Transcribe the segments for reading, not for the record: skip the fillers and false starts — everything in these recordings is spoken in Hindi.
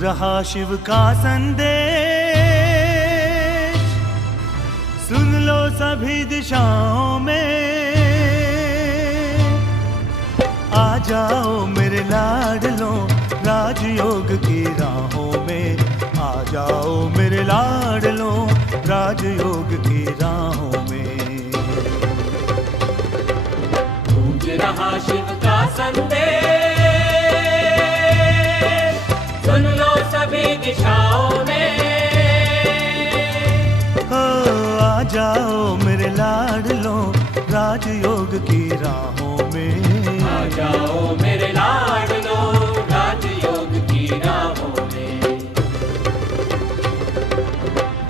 रहा शिव का संदेश, सुन लो सभी दिशाओं में। आ जाओ मेरे लाडलों राजयोग की राहों में, आ जाओ मेरे लाडलों राजयोग की राहों में। गूंज रहा शिव का संदेश, सुन लो सभी दिशाओं में। आ जाओ मेरे लाडलों राजयोग की राहों में। आ जाओ मेरे लाडलों राजयोग की राहों में।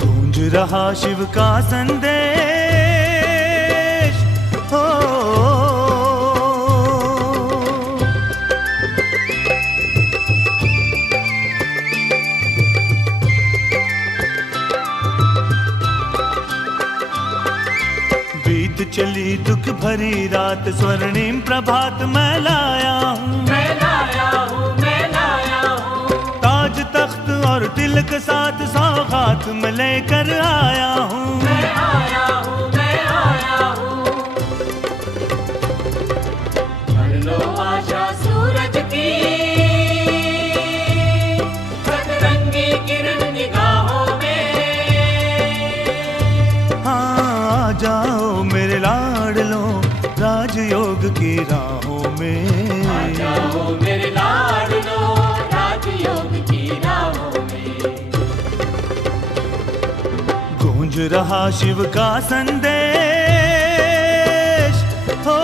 गूंज रहा शिव का संदेश, हो चली दुख भरी रात, स्वर्णिम प्रभात मैं लाया हूँ, मैं लाया हूँ, मैं लाया हूँ। ताज तख्त और तिलक साथ सौगात मैं लेकर आया हूँ, मैं आया हूँ, मैं आया हूँ। भर लो आशा सूरज की सतरंगी किरण निगाहों में। हाँ आ जाओ मेरे लाडलों राजयोग की राहों में। आ जाओ मेरे लाडलों राजयोग की राहों में। गूंज रहा शिव का संदेश, हो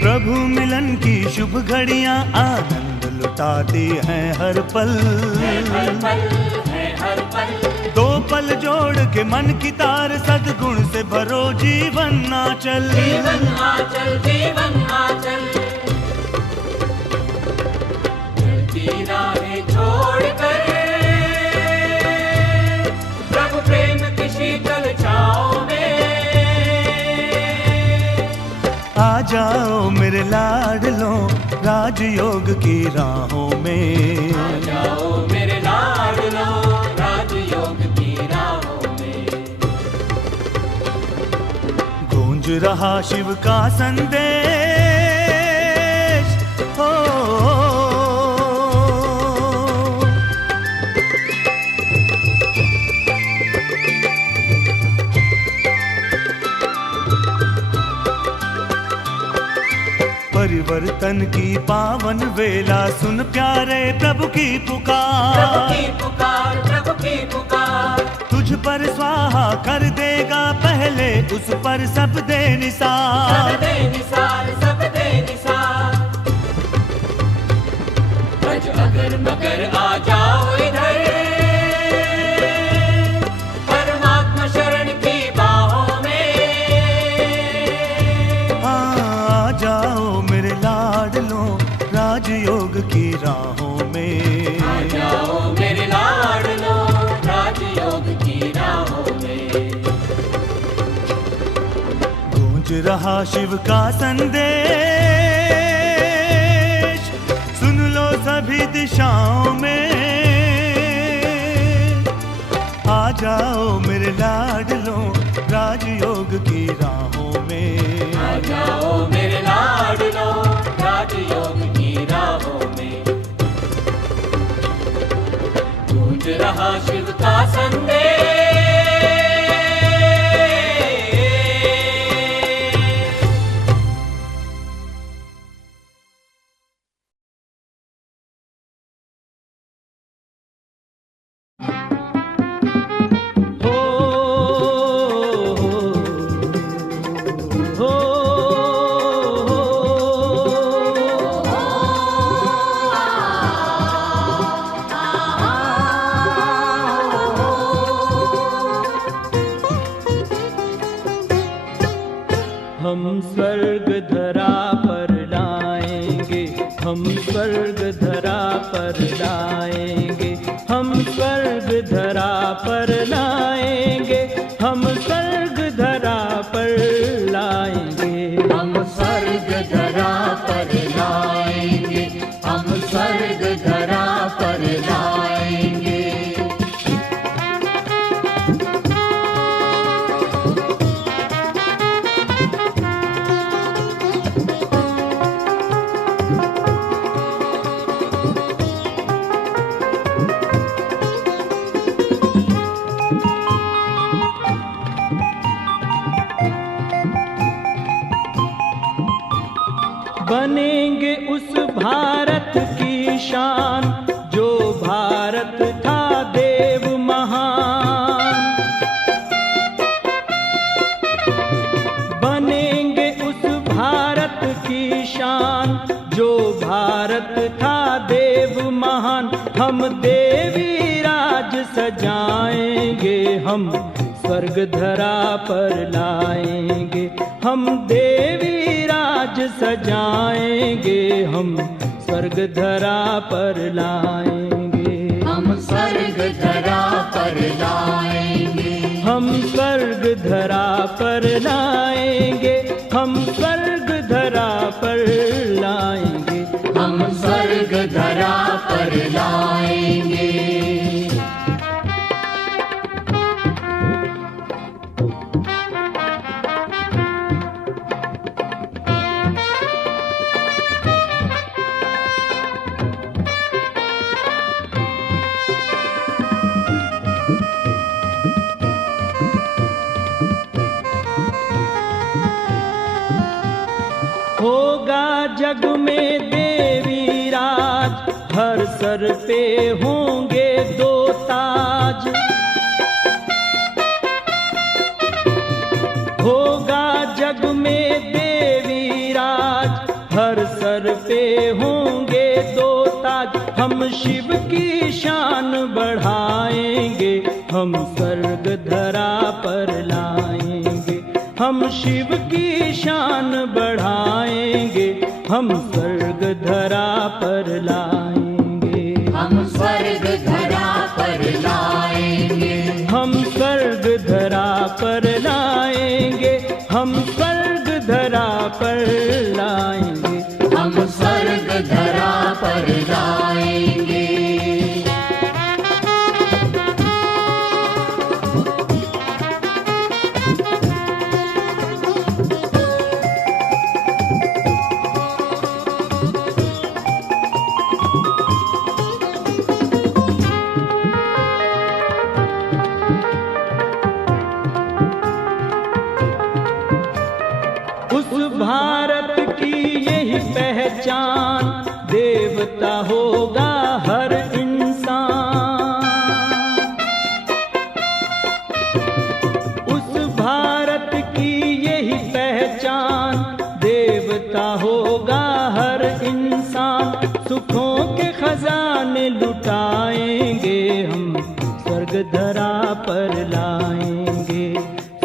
प्रभु मिलन की शुभ घड़ियां आनंद लुटाती हैं हर पल, हर पल है हर पल। दो पल जोड़ के मन की तार सद्गुण से भरो जीवन आंचल, जीवन आंचल, जीवन आंचल। चलती राहें छोड़कर प्रभु प्रेम की शीतल छाओं में। आ जाओ मेरे लाडलों राजयोग की राहों में। आ जाओ मेरे लाडलों राजयोग की राहों में। गूंज रहा शिव का संदेश, हो परिवर्तन की पावन वेला, सुन प्यारे प्रभु की पुकार, प्रभु की पुकार, प्रभु की पुकार। तुझ पर स्वाहा कर देगा पहले, उस पर सब दे निसार, सब दे निसार, सब दे निसार। अज अगर मगर आ जाओ इधर परमात्मा शरण की बाहों में। आ जाओ मेरे लाडलों राजयोग की राहों में। आ जाओ मेरे लाडलों राजयोग की राहों में। गूंज रहा शिव का संदेश, सुन लो सभी दिशाओं में। आ जाओ मेरे लाडलों राजयोग की राहों में। आ जाओ मेरे लाडलों राजयोग की राहों में। गूंज रहा शिव का संदेश। हम स्वर्ग धरा पर लाएंगे, हम स्वर्ग धरा पर लाएंगे, हम स्वर्ग स्वर्ग धरा पर लाएंगे, हम स्वर्ग धरा पर लाएंगे। हम स्वर्ग धरा पर लाएंगे, हम स्वर्ग धरा पर लाएंगे। बनेंगे उस भारत की शान, जो भारत था देव महान। बनेंगे उस भारत की शान, जो भारत था देव महान। हम देवी राज सजाएंगे, हम स्वर्ग धरा पर लाएंगे। हम देवी राज सजाएंगे, हम स्वर्ग धरा पर लाएंगे। हम स्वर्ग धरा पर लाएंगे, हम स्वर्ग धरा पर लाएंगे, हम स्वर्ग धरा पर लाएंगे। हम स्वर्ग धरा पर लाएंगे। होगा जग में देवी राज, हर सर पे होंगे दो ताज। होगा जग में देवी राज, हर सर पे होंगे दो ताज। हम शिव की शान बढ़ाएंगे, हम स्वर्ग धरा पर लाएंगे। हम शिव की शान बढ़ाएंगे, हम स्वर्ग धरा पर लाएंगे। हम स्वर्ग धरा पर लाएंगे, हम स्वर्ग धरा पर लाएंगे, हम स्वर्ग धरा पर लाएंगे। हम स्वर्ग धरा पर लाएंगे। उस भारत की यही पहचान, देवता होगा हर इंसान। उस भारत की यही पहचान, देवता होगा हर इंसान। सुखों के खजाने लुटाएंगे, हम स्वर्ग धरा पर लाएंगे।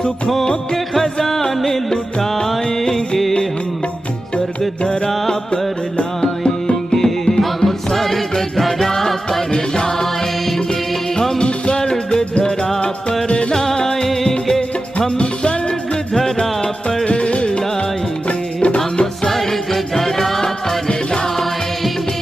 सुखों के खजाने लुटाएंगे, हम स्वर्ग धरा पर लाएंगे। हम स्वर्ग धरा पर लाएंगे, हम स्वर्ग धरा पर लाएंगे, हम स्वर्ग धरा पर लाएंगे। हम स्वर्ग धरा पर लाएंगे।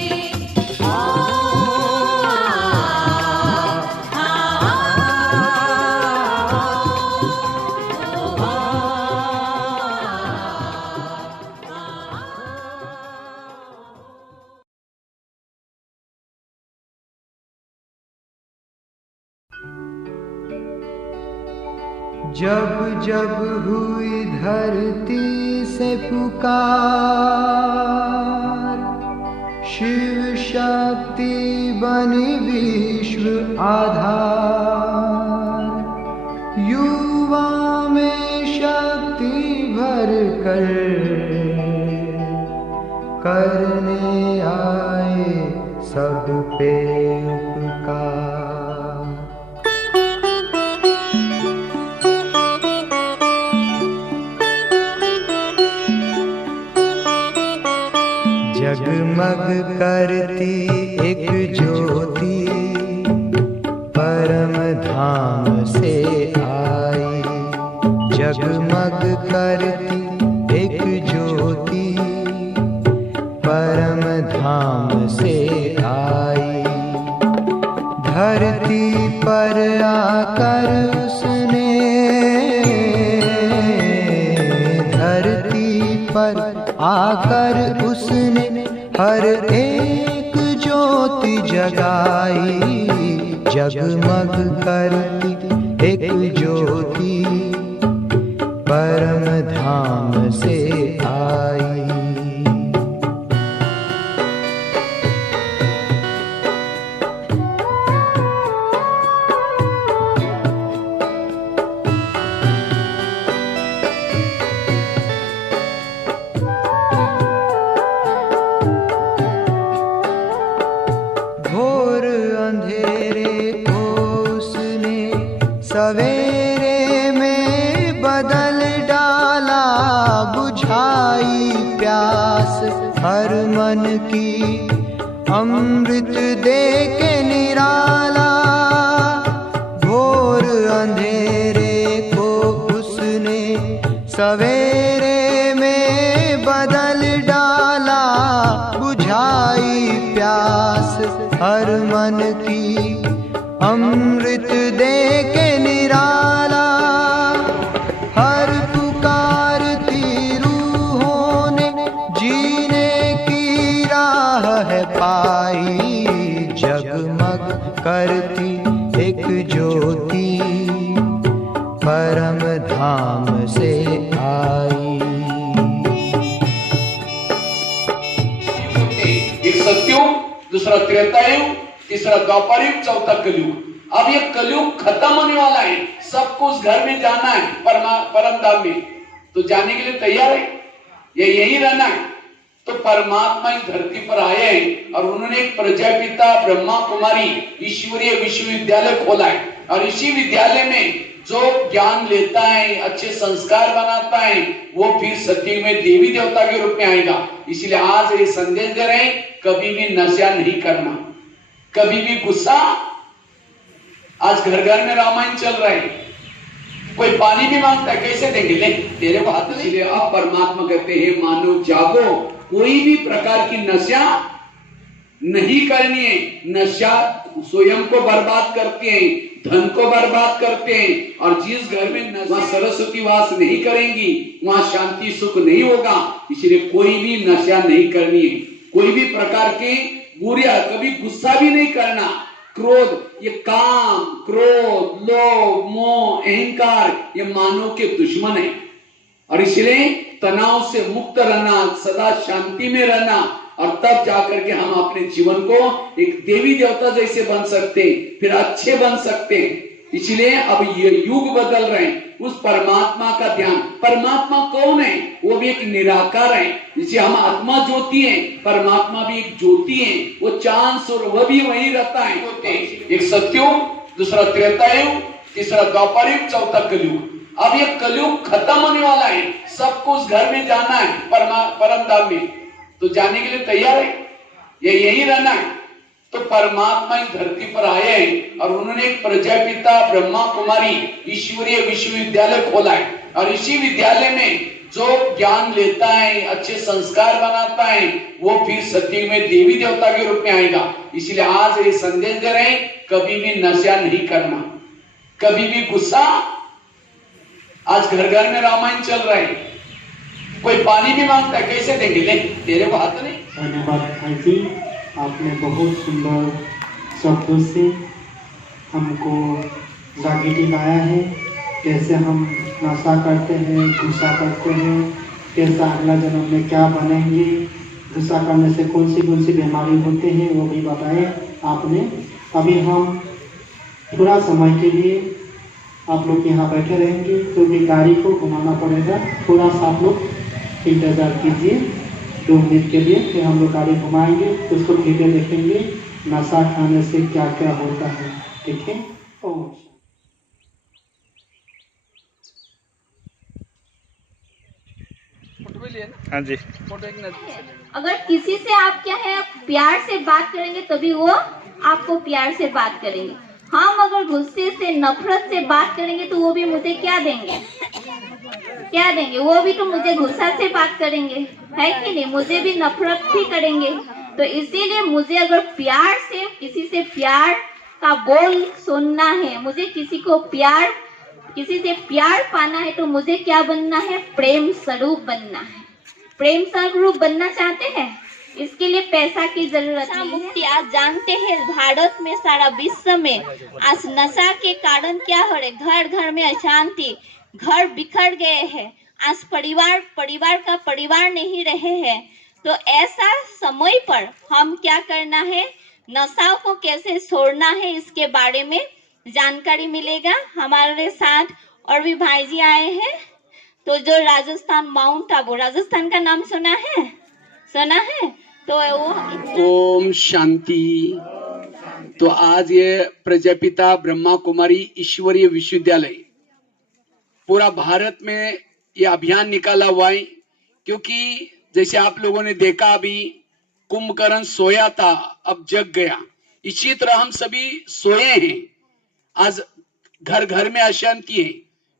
जब जब हुई धरती से पुकार, शिव शक्ति बनी विश्व आधार। युवा में शक्ति भर कर करने आए सब पे उपकार। जगमग करती एक ज्योति परम धाम से आई, जगमग करती एक ज्योति परम धाम से आई। धरती पर आकर उसने, धरती पर आकर उसने हर एक ज्योति जगाई, जगमग करती एक ज्योति परम धाम से आई। घोर अंधेरे को उसने सवेरे में बदल डाला, बुझाई प्यास हर मन की अमृत दे के निराला। घोर अंधेरे को उसने सवेरे में बदल डाला, बुझाई प्यास हर मन की अमृत दे के निराला। हर पुकारती रूहों ने जीने की राह है पाई, जगमग करती एक ज्योति परम धाम से आई। एक सत्युग, दूसरा त्रेतायुग, तीसरा द्वापर युग, चौथा कलयुग। अब ये कलयुग खत्म होने वाला है, सबको उस घर में जाना है, परम धाम में। तो जाने के लिए तैयार है या यही रहना है? तो परमात्मा इस धरती पर आए हैं और उन्होंने एक प्रजापिता ब्रह्मा कुमारी ईश्वरीय विश्वविद्यालय खोला है। और इसी विद्यालय में जो ज्ञान लेता है, अच्छे संस्कार बनाता है, वो फिर सत्युग में देवी देवता के रूप में आएगा। इसलिए आज ये संदेश दे रहे हैं, कभी भी नशा नहीं करना, कभी भी गुस्सा। आज घर घर में रामायण चल रहा है, कोई पानी भी मांगता है, कैसे देंगे? ले तेरे को हाथ नहीं। आप परमात्मा कहते हैं मानव जागो, कोई भी प्रकार की नशा नहीं करनी है। नशा स्वयं को बर्बाद करते हैं, धन को बर्बाद करते हैं। और जिस घर में वहां सरस्वती वास नहीं करेंगी, वहां शांति सुख नहीं होगा। इसलिए कोई भी नशा नहीं करनी है, कोई भी प्रकार के बुरा, कभी गुस्सा भी नहीं करना। क्रोध, ये काम, क्रोध, लोभ, मोह, अहंकार, ये मानव के दुश्मन है। और इसलिए तनाव से मुक्त रहना, सदा शांति में रहना, और तब जाकर के हम अपने जीवन को एक देवी देवता जैसे बन सकते हैं, फिर अच्छे बन सकते हैं। इसलिए अब ये युग बदल रहे हैं, उस परमात्मा का ध्यान। परमात्मा कौन है? वो भी एक निराकार है। जिसे हम आत्मा ज्योति है, परमात्मा भी एक ज्योति है। वो चांद सूर्य वह भी वही रहता है। एक सत्युग, दूसरा त्रेतायुग, तीसरा द्वापर युग, चौथा कलयुग। अब ये कलयुग खत्म होने वाला है, सबको उस घर में जाना है, परम धाम में। तो जाने के लिए तैयार है या यही रहना है? तो परमात्मा इस धरती पर आए हैं और उन्होंने एक प्रजापिता ब्रह्मा कुमारी ईश्वरीय विश्वविद्यालय खोला है। और इसी विद्यालय में जो ज्ञान लेता है, अच्छे संस्कार बनाता है, वो फिर सत्युग में देवी देवता के रूप में आएगा। इसलिए आज ये संदेश दे रहे हैं, कभी भी नशा नहीं करना, कभी भी गुस्सा। आज घर घर में रामायण चल रहा है, कोई पानी भी मांगता है, कैसे देंगे? ले तेरे को हाथ नहीं। धन्यवाद भाई जी, आपने बहुत सुंदर शब्दों से हमको जागृति दिलाया है। कैसे हम नशा करते हैं, गुस्सा करते हैं, कैसा अगला जन्म में क्या बनेंगे, गुस्सा करने से कौन सी बीमारी होते हैं, वो भी बताए आपने। अभी हम थोड़ा समय के लिए आप लोग यहाँ बैठे रहेंगे, तो भी गाड़ी को घुमाना पड़ेगा। थोड़ा सा आप लोग इंतज़ार कीजिए 2 मिनट के लिए, फिर हम लोग गाड़ी घुमाएंगे, उसको वीडियो देखेंगे, नशा खाने से क्या क्या होता है। ठीक है? ओम। हाँ जी। अगर किसी से आप क्या है प्यार से बात करेंगे, तभी वो आपको प्यार से बात करेंगे। हम अगर गुस्से से नफरत से बात करेंगे तो वो भी मुझे क्या देंगे? क्या देंगे? वो भी तो मुझे गुस्सा से बात करेंगे, है कि नहीं? मुझे भी नफरत भी करेंगे। तो इसीलिए मुझे अगर प्यार से किसी से प्यार का बोल सुनना है, मुझे किसी से प्यार पाना है, तो मुझे क्या बनना है? प्रेम स्वरूप बनना है। प्रेम स्वरूप बनना चाहते हैं? इसके लिए पैसा की जरूरत नहीं है। आज जानते हैं भारत में, सारा विश्व में आज नशा के कारण क्या हो रहे? घर घर में अशांति, घर बिखर गए हैं। आज परिवार का परिवार नहीं रहे हैं। तो ऐसा समय पर हम क्या करना है? नशा को कैसे छोड़ना है, इसके बारे में जानकारी मिलेगा। हमारे साथ और भी भाई जी आए हैं। तो जो राजस्थान, माउंट आबू, राजस्थान का नाम सुना है? सुना है? तो वो ओम शांति। तो आज ये प्रजापिता ब्रह्मा कुमारी ईश्वरीय विश्वविद्यालय पूरा भारत में ये अभियान निकाला हुआ है, क्योंकि जैसे आप लोगों ने देखा अभी कुंभकर्ण सोया था, अब जग गया। इसी तरह हम सभी सोए हैं। आज घर घर में अशांति है।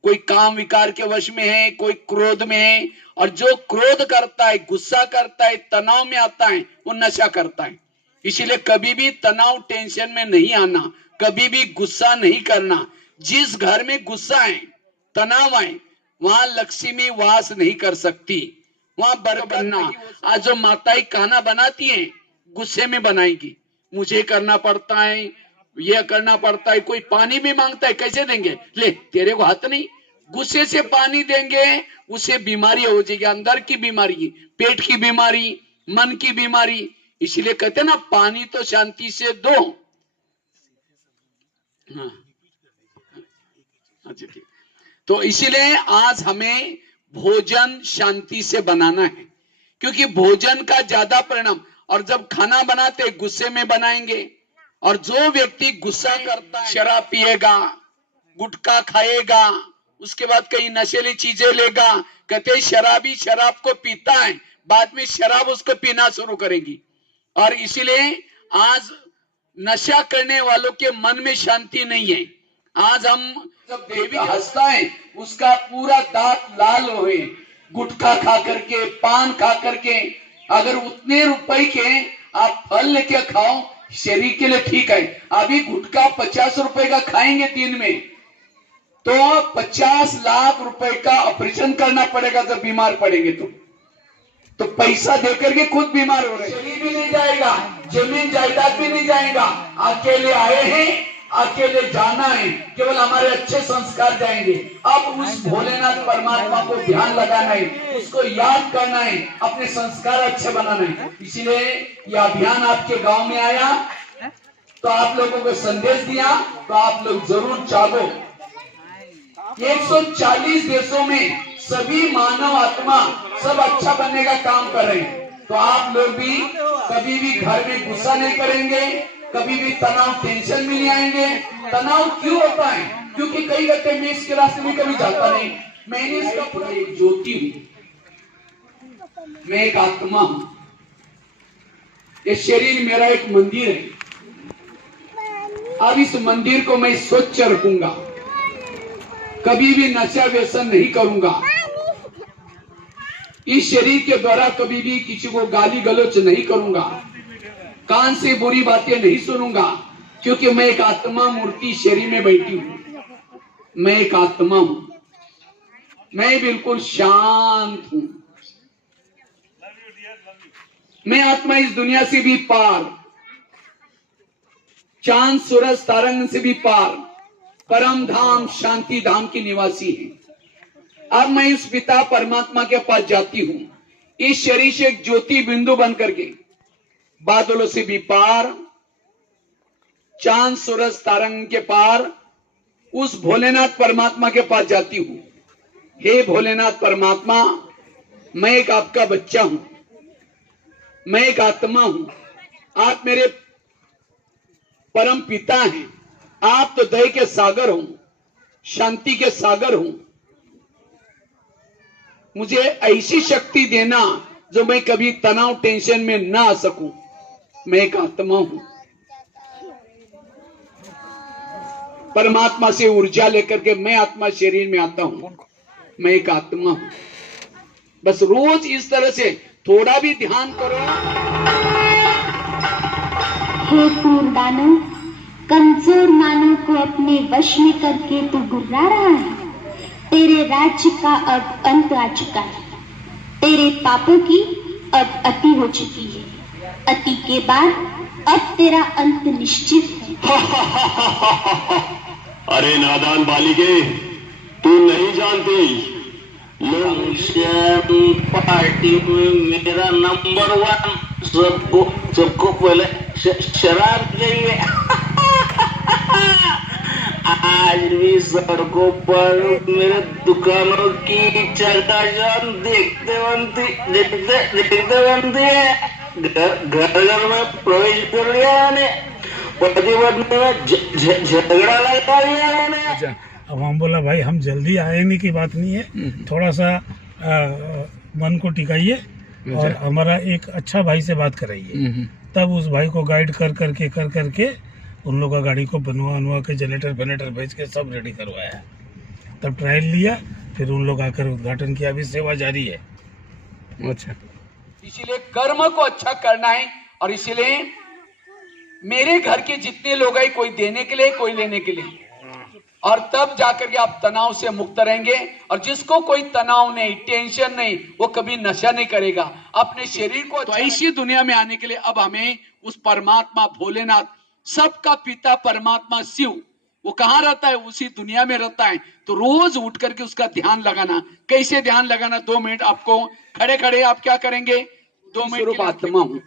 कोई काम विकार के वश में है, कोई क्रोध में है, और जो क्रोध करता है, गुस्सा करता है, तनाव में आता है, वो नशा करता है। इसीलिए कभी भी तनाव, टेंशन में नहीं आना, कभी भी गुस्सा नहीं करना। जिस घर में गुस्सा है, तनाव है, वहां लक्ष्मी वास नहीं कर सकती, वहां बनना। आज जो माताएं खाना बनाती हैं, गुस्से में बनाएगी। मुझे करना पड़ता है, ये करना पड़ता है। कोई पानी भी मांगता है, कैसे देंगे? ले, तेरे को हाथ नहीं। गुस्से से पानी देंगे, उसे बीमारी हो जाएगी, अंदर की बीमारी, पेट की बीमारी, मन की बीमारी। इसलिए कहते हैं ना, पानी तो शांति से दो। हाँ, अच्छा ठीक। तो इसीलिए आज हमें भोजन शांति से बनाना है, क्योंकि भोजन का ज्यादा परिणाम, और जब खाना बनाते गुस्से में बनाएंगे, और जो व्यक्ति गुस्सा करता है, शराब पिएगा, गुटखा खाएगा, उसके बाद कई नशीली चीजें लेगा। कहते शराबी शराब को पीता है, बाद में शराब उसको पीना शुरू करेगी। और इसीलिए आज नशा करने वालों के मन में शांति नहीं है। आज हम जब देवी हंसता है, उसका पूरा दांत लाल हुए, गुटखा खा करके, पान खा करके। अगर उतने रुपए के आप फल लेके खाओ, शरीर के लिए ठीक है। अभी गुटखा 50 रुपए का खाएंगे दिन में, तो 50 लाख रुपए का ऑपरेशन करना पड़ेगा जब बीमार पड़ेंगे। तो पैसा देकर के खुद बीमार हो रहे, शरीर भी नहीं जाएगा, जमीन जायदाद भी नहीं जाएगा। अकेले आए हैं, अकेले जाना है, केवल हमारे अच्छे संस्कार जाएंगे। अब उस भोलेनाथ परमात्मा को ध्यान लगाना है, उसको याद करना है, अपने संस्कार अच्छे बनाना है। इसीलिए यह अभियान आपके गांव में आया, तो आप लोगों को संदेश दिया, तो आप लोग जरूर चाहो। 140 देशों में सभी मानव आत्मा सब अच्छा बनने का काम कर रहे हैं। तो आप लोग भी कभी भी घर में गुस्सा नहीं करेंगे, कभी भी तनाव, टेंशन में नहीं आएंगे। तनाव क्यों होता है? क्योंकि कई कहते हैं मैं इसके रास्ते में कभी जाता नहीं। मैंने इसका पूरा एक ज्योति हूं, मैं एक आत्मा हूं। ये शरीर मेरा एक मंदिर है। अब इस मंदिर को मैं स्वच्छ रखूंगा, कभी भी नशा व्यसन नहीं करूंगा। इस शरीर के द्वारा कभी भी किसी को गाली गलौज नहीं करूंगा, कान से बुरी बातें नहीं सुनूंगा, क्योंकि मैं एक आत्मा मूर्ति शरीर में बैठी हूं। मैं एक आत्मा हूं, मैं बिल्कुल शांत हूं। मैं आत्मा इस दुनिया से भी पार, चांद सूरज तारंग से भी पार, परम धाम शांति धाम की निवासी है। अब मैं इस पिता परमात्मा के पास जाती हूं, इस शरीर से एक ज्योति बिंदु बन करके बादलों से भी पार, चांद सूरज तारंग के पार, उस भोलेनाथ परमात्मा के पास जाती हूं। हे भोलेनाथ परमात्मा, मैं एक आपका बच्चा हूं, मैं एक आत्मा हूं। आप मेरे परम पिता हैं। आप तो दया के सागर हो, शांति के सागर हो। मुझे ऐसी शक्ति देना जो मैं कभी तनाव, टेंशन में ना आ सकूं। मैं एक आत्मा हूं। परमात्मा से ऊर्जा लेकर के मैं आत्मा शरीर में आता हूं, मैं एक आत्मा हूं। बस रोज इस तरह से थोड़ा भी ध्यान करो। हे क्रूर दानव, कमजोर मानव को अपने वश में करके तू गुर्रा रहा है। तेरे राज्य का अब अंत आ चुका है। तेरे पापों की अब अति हो चुकी है। अति के बाद अब तेरा अंत निश्चित है। अरे नादान बालिके, तू नहीं जानती पार्टी में मेरा नंबर 1 सबको पहले शराब चाहिए। आज भी सड़कों पर मेरे दुकानों की चकाचौंध देखते बनती है। घर में प्रवेश कर लिया मैंने, पति पत्नी में झगड़ा लगा लिया मैंने। अब हम बोला भाई हम जल्दी आने की बात नहीं है, थोड़ा सा मन को टिकाइए और हमारा एक अच्छा भाई से बात कराइए। तब उस भाई को गाइड कर करके उन लोग का गाड़ी को बनवा के जनरेटर भेज के सब रेडी करवाया। तब ट्रायल लिया, फिर उन लोग आकर उद्घाटन किया। अभी सेवा जारी है। अच्छा, इसीलिए कर्म को अच्छा करना है। और इसीलिए मेरे घर के जितने लोग हैं, कोई देने के लिए, कोई लेने के लिए, और तब जाकर के आप तनाव से मुक्त रहेंगे। और जिसको कोई तनाव नहीं, टेंशन नहीं, वो कभी नशा नहीं करेगा। अपने शरीर को तो ऐसी दुनिया में आने के लिए अब हमें उस परमात्मा भोलेनाथ, सबका पिता परमात्मा शिव, वो कहाँ रहता है? उसी दुनिया में रहता है। तो रोज उठ करके उसका ध्यान लगाना। कैसे ध्यान लगाना? 2 मिनट आपको खड़े खड़े आप क्या करेंगे? 2 मिनट आत्मा हूं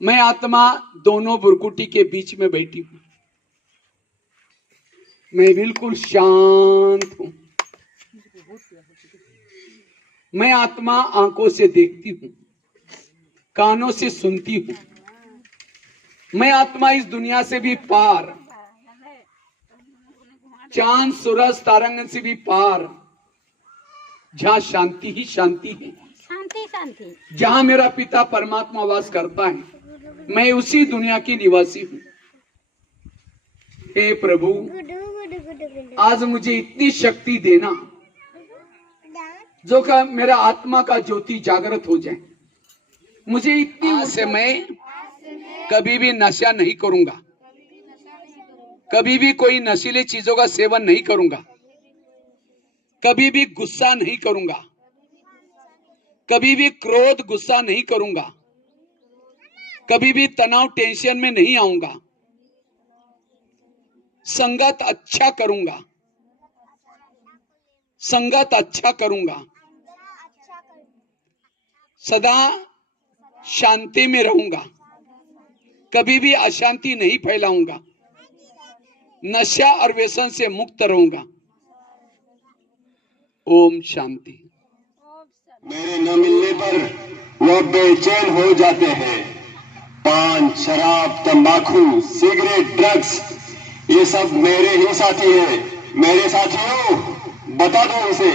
मैं, आत्मा दोनों बुरकुटी के बीच में बैठी हूं। मैं बिल्कुल शांत हूं। मैं आत्मा आंखों से देखती हूं, कानों से सुनती हूं। मैं आत्मा इस दुनिया से भी पार, चांद सूरज तारांगन से भी पार, जहां शांति ही शांति है, शांति जहां मेरा पिता परमात्मा वास करता है, मैं उसी दुनिया की निवासी हूं। हे प्रभु, आज मुझे इतनी शक्ति देना जो का मेरा आत्मा का ज्योति जागृत हो जाए। मुझे इतनी आज से मैं कभी भी नशा नहीं करूंगा, कभी भी कोई नशीली चीजों का सेवन नहीं करूंगा, कभी भी गुस्सा नहीं करूंगा, कभी भी क्रोध गुस्सा नहीं करूंगा, कभी भी तनाव टेंशन में नहीं आऊंगा। संगत अच्छा करूंगा, संगत अच्छा करूंगा, सदा शांति में रहूंगा, कभी भी अशांति नहीं फैलाऊंगा, नशा और व्यसन से मुक्त रहूंगा। ओम शांति। मेरे न मिलने पर वो बेचैन हो जाते हैं। पान, शराब, तंबाकू, सिगरेट, ड्रग्स, ये सब मेरे ही साथी हैं। मेरे साथियों, बता दो इसे,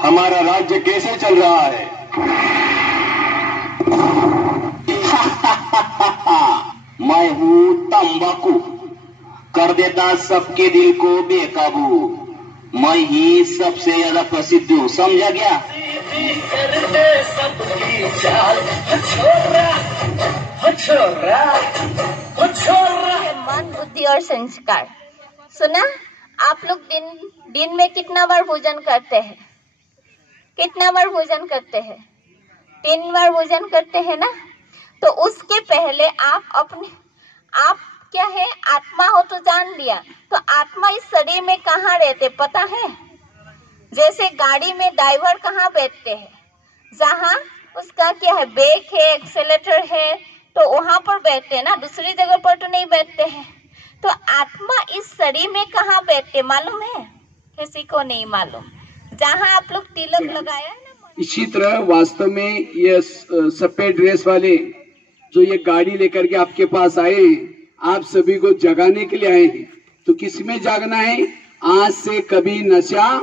हमारा राज्य कैसे चल रहा है? मैं हूँ तंबाकू, कर देता सबके दिल को बेकाबू। मैं ही सबसे ज्यादा प्रसिद्ध हूँ, समझा गया? मन, बुद्धि और संस्कार। सुना, आप लोग दिन में कितना बार भोजन करते हैं? कितना बार भोजन करते हैं? 3 बार भोजन करते हैं ना? तो उसके पहले आप क्या है? आत्मा हो तो जान लिया। तो आत्मा इस शरीर में कहाँ रहते पता है? जैसे गाड़ी में ड्राइवर कहाँ बैठते हैं? जहाँ उसका क्या है, ब्रेक है, एक्सेलेटर है, तो वहां पर बैठते हैं ना, दूसरी जगह पर तो नहीं बैठते हैं। तो आत्मा इस शरीर में कहाँ बैठते मालूम है? किसी को नहीं मालूम। जहाँ आप लोग तिलक लगाया है ना, इसी तरह वास्तव में ये सफेद ड्रेस वाले जो ये गाड़ी लेकर के आपके पास आए हैं, आप सभी को जगाने के लिए आए हैं। तो किस में जागना है? आज से कभी नशा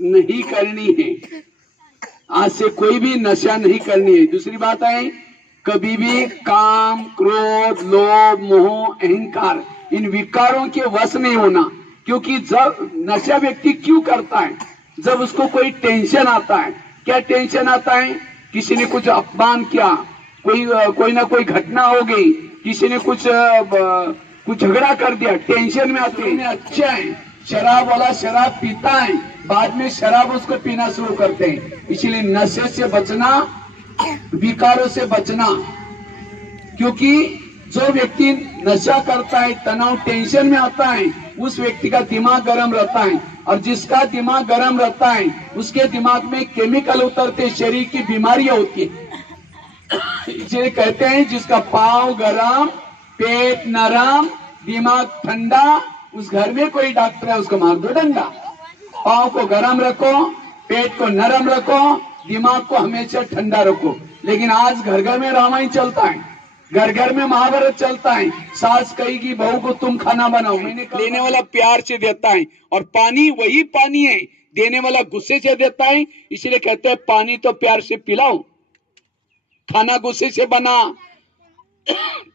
नहीं करनी है, आज से कोई भी नशा नहीं करनी है। दूसरी बात है, कभी भी काम, क्रोध, लोभ, मोह, अहंकार इन विकारों के वश नहीं होना। क्योंकि जब नशा व्यक्ति क्यों करता है? जब उसको कोई टेंशन आता है। क्या टेंशन आता है? किसी ने कुछ अपमान किया, कोई ना कोई घटना हो गई, किसी ने कुछ झगड़ा कर दिया, टेंशन में आते हैं। अच्छा है, शराब वाला शराब पीता है, बाद में शराब उसको पीना शुरू करते हैं। इसलिए नशे से बचना, विकारों से बचना। क्योंकि जो व्यक्ति नशा करता है, तनाव, टेंशन में आता है, उस व्यक्ति का दिमाग गर्म रहता है, और जिसका दिमाग गर्म रहता है उसके दिमाग में केमिकल उतरते, शरीर की बीमारियां होती है। इसलिए कहते हैं जिसका पाँव गरम, पेट नरम, दिमाग ठंडा, उस घर में कोई डॉक्टर है उसको मार दो डंडा। पाँव को गरम रखो, पेट को नरम रखो, दिमाग को हमेशा ठंडा रखो। लेकिन आज घर घर में रामायण चलता है, घर घर में महाभारत चलता है। सास कहेगी बहू को तुम खाना बनाओ, मैंने लेने वाला प्यार से देता है, और पानी वही पानी है, देने वाला गुस्से से देता है। इसलिए कहते हैं पानी तो प्यार से पिलाओ, खाना गुस्से से बना,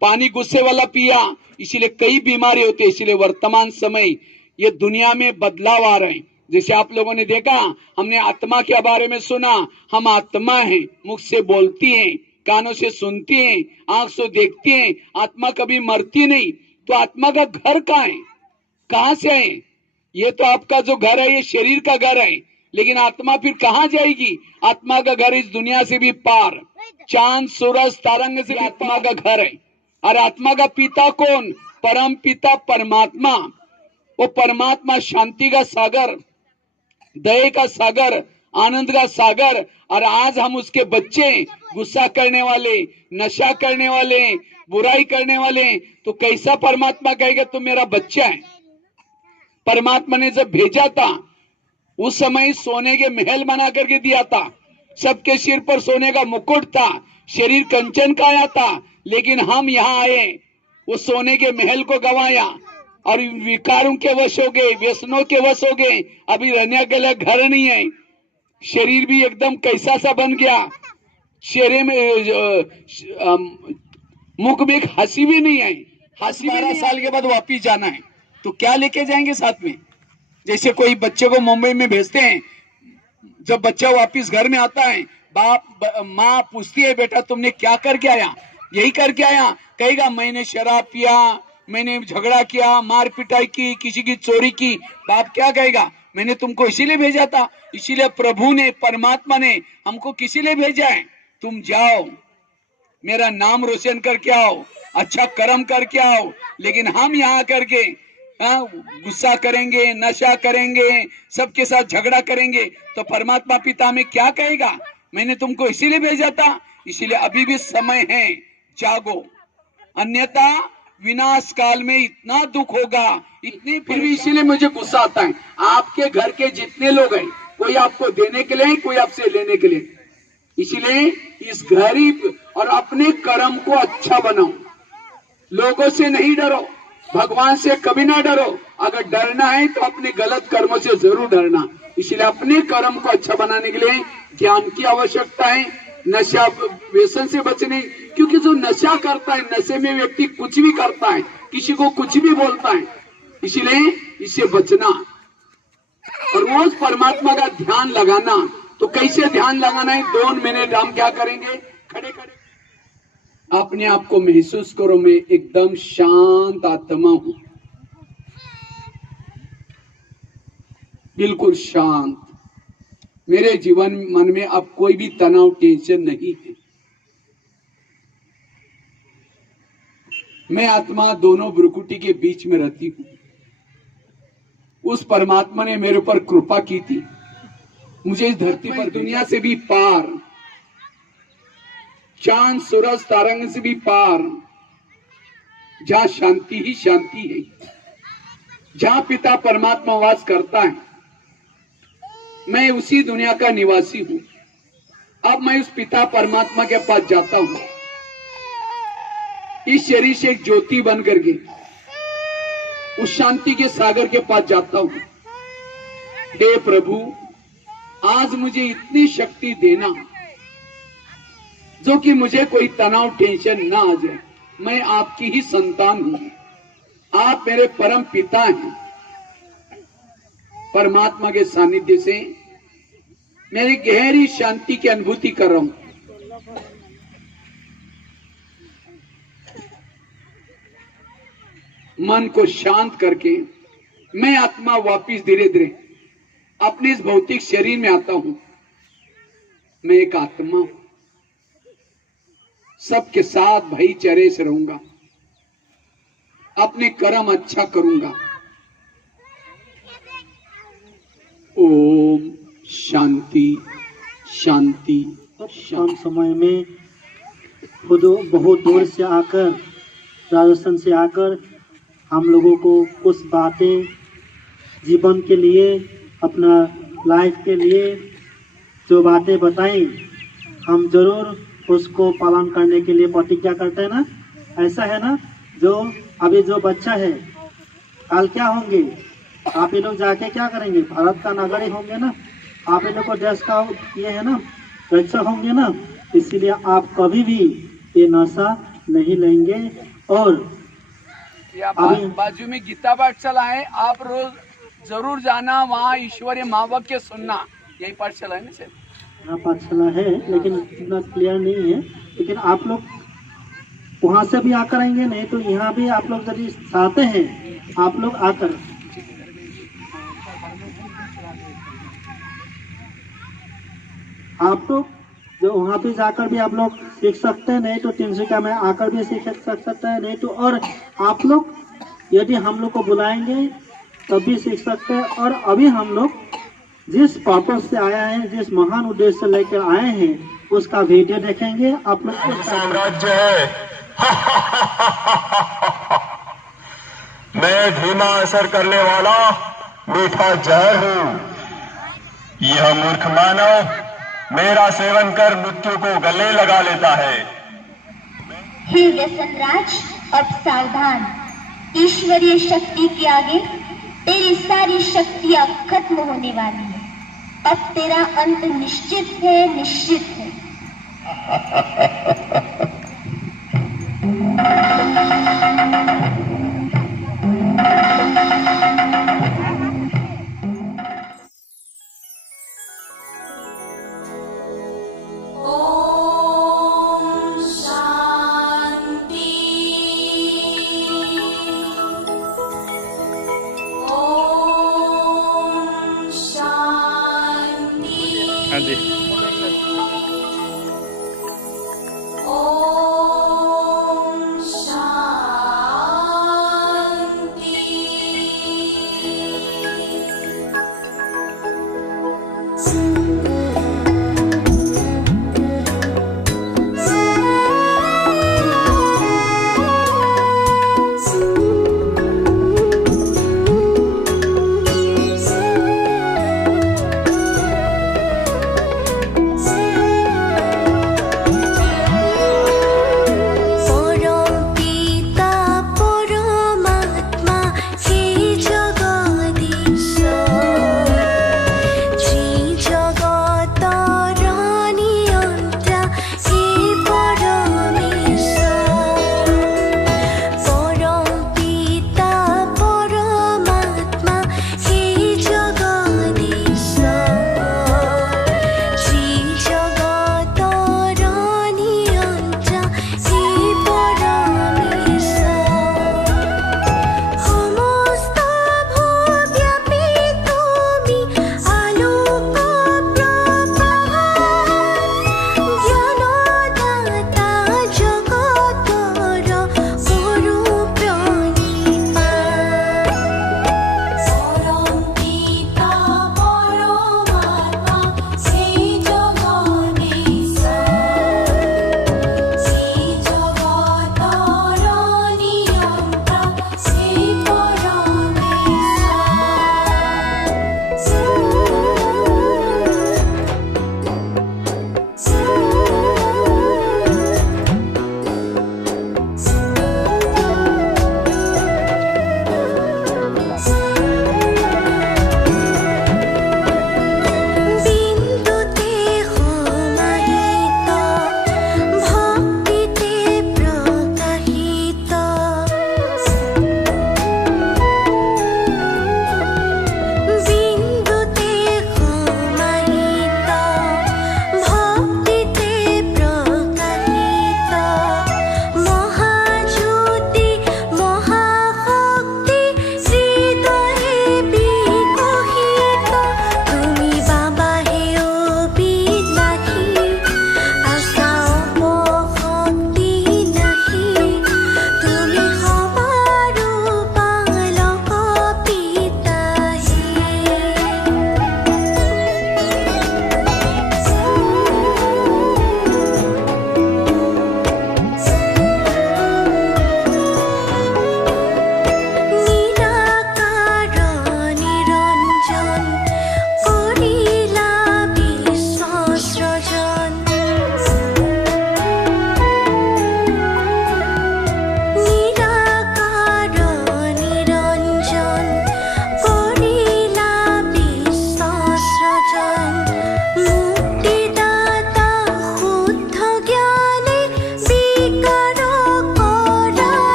पानी गुस्से वाला पिया, इसीलिए कई बीमारी होती है। इसलिए वर्तमान समय ये दुनिया में बदलाव आ रहे हैं। जैसे आप लोगों ने देखा, हमने आत्मा के बारे में सुना। हम आत्मा हैं, मुख से बोलती हैं, कानों से सुनती हैं, आंख से देखती हैं। आत्मा कभी मरती नहीं। तो आत्मा का घर कहाँ है? कहाँ से है? ये तो आपका जो घर है ये शरीर का घर है, लेकिन आत्मा फिर कहाँ जाएगी? आत्मा का घर इस दुनिया से भी पार, चांद, सूरज, तारंग से आत्मा का घर है। और आत्मा का पिता कौन? परम पिता परमात्मा। वो परमात्मा शांति का सागर, दया का सागर, आनंद का सागर। और आज हम उसके बच्चे, गुस्सा करने वाले, नशा करने वाले, बुराई करने वाले। तो कैसा परमात्मा कहेगा तुम मेरा बच्चा है? परमात्मा ने जब भेजा था उस समय सोने के महल बना करके दिया था, सबके सिर पर सोने का मुकुट था, शरीर कंचन का आया था। लेकिन हम यहाँ आए, वो सोने के महल को गंवाया और विकारों के वश हो गए, व्यसनों के वश हो गए। अभी रहने के लिए घर नहीं है, शरीर भी एकदम कैसा सा बन गया, चेहरे में मुख में एक हंसी भी नहीं है। हंसी 12 साल के बाद वापिस जाना है तो क्या लेके जाएंगे साथ में? जैसे कोई बच्चे को मुंबई में भेजते हैं, जब बच्चा वापिस घर में आता है, बाप माँ पूछती है बेटा तुमने क्या करके आया? यही करके आया? कहेगा मैंने शराब पिया, मैंने झगड़ा किया, मार पिटाई की, किसी की चोरी की। बाप क्या कहेगा? मैंने तुमको इसीलिए भेजा था। इसीलिए प्रभु ने, परमात्मा ने हमको किसी लिए भेजा है, तुम जाओ मेरा नाम रोशन करके आओ, अच्छा कर्म करके आओ। लेकिन हम यहाँ करके गुस्सा करेंगे, नशा करेंगे, सबके साथ झगड़ा करेंगे, तो परमात्मा पिता में क्या कहेगा? मैंने तुमको इसीलिए भेजा था। इसीलिए अभी भी समय है, जागो, अन्यथा विनाश काल में इतना दुख होगा, इतनी। फिर भी इसीलिए मुझे गुस्सा आता है, आपके घर के जितने लोग हैं, कोई आपको देने के लिए, कोई आपसे लेने के लिए। इसीलिए इस गरीब और अपने कर्म को अच्छा बनाओ, लोगों से नहीं डरो, भगवान से कभी ना डरो। अगर डरना है तो अपने गलत कर्मों से जरूर डरना। इसलिए अपने कर्म को अच्छा बनाने के लिए ज्ञान की आवश्यकता है, नशा व्यसन से बचने। क्योंकि जो नशा करता है, नशे में व्यक्ति कुछ भी करता है, किसी को कुछ भी बोलता है। इसलिए इससे बचना और रोज परमात्मा का ध्यान लगाना। तो कैसे ध्यान लगाना है? 2 मिनट हम क्या करेंगे, खड़े खड़े अपने आप को महसूस करो, मैं एकदम शांत आत्मा हूं, बिल्कुल शांत। मेरे जीवन मन में अब कोई भी तनाव, टेंशन नहीं है। मैं आत्मा दोनों भ्रुकुटी के बीच में रहती हूं। उस परमात्मा ने मेरे ऊपर कृपा की थी, मुझे इस धरती पर दुनिया से भी पार, चांद, सूरज, तारंग से भी पार, जहां शांति ही शांति है, जहां पिता परमात्मा वास करता है, मैं उसी दुनिया का निवासी हूं। अब मैं उस पिता परमात्मा के पास जाता हूं, इस शरीर से एक ज्योति बन करके उस शांति के सागर के पास जाता हूं। हे प्रभु, आज मुझे इतनी शक्ति देना जो कि मुझे कोई तनाव टेंशन ना आ जाए। मैं आपकी ही संतान हूं, आप मेरे परम पिता हैं। परमात्मा के सानिध्य से मेरी गहरी शांति की अनुभूति कर रहा हूं। मन को शांत करके मैं आत्मा वापिस धीरे धीरे अपने इस भौतिक शरीर में आता हूं। मैं एक आत्मा हूं, सबके साथ भाईचारे से रहूंगा, अपने कर्म अच्छा करूंगा। ओम शांति शांति। कम समय में खुद बहुत दूर से आकर, राजस्थान से आकर हम लोगों को कुछ बातें जीवन के लिए, अपना लाइफ के लिए जो बातें बताई, हम जरूर उसको पालन करने के लिए प्रतिज्ञा करते हैं ना। ऐसा है ना, जो अभी जो बच्चा है कल क्या होंगे, आप ये लोग जाके क्या करेंगे, भारत का नागरिक होंगे ना, आप ये लोग को देश का ये है ना रक्षक होंगे ना। इसीलिए आप कभी भी ये नशा नहीं लेंगे। और अभी बाजू में गीता पाठशाला है, आप रोज जरूर जाना, वहाँ ईश्वरीय माँ बाप के सुनना। यही पाठशाला है ना सर? हाँ पाठशाला है, लेकिन इतना क्लियर नहीं है। लेकिन आप लोग वहाँ से भी आकर आएंगे, नहीं तो यहाँ भी आप लोग यदि चाहते हैं आप लोग आकर आप लोग जो वहाँ पे जाकर भी आप लोग सीख सकते हैं, नहीं तो तिनसुकिया में आकर भी सीख सकते हैं, नहीं तो और आप लोग यदि हम लोग को बुलाएंगे तब भी सीख सकते हैं। और अभी हम लोग जिस पर्पस से आया है, जिस महान उद्देश्य से लेकर आए हैं, उसका वीडियो देखेंगे आप लोग को। साम्राज्य है मैं धीमा असर करने वाला मीठा जहर हूँ। यह मूर्ख मानव मेरा सेवन कर मृत्यु को गले लगा लेता है। हे व्यसनराज, अब सावधान। ईश्वरीय शक्ति के आगे तेरी सारी शक्तियां खत्म होने वाली है। अब तेरा अंत निश्चित है, निश्चित है।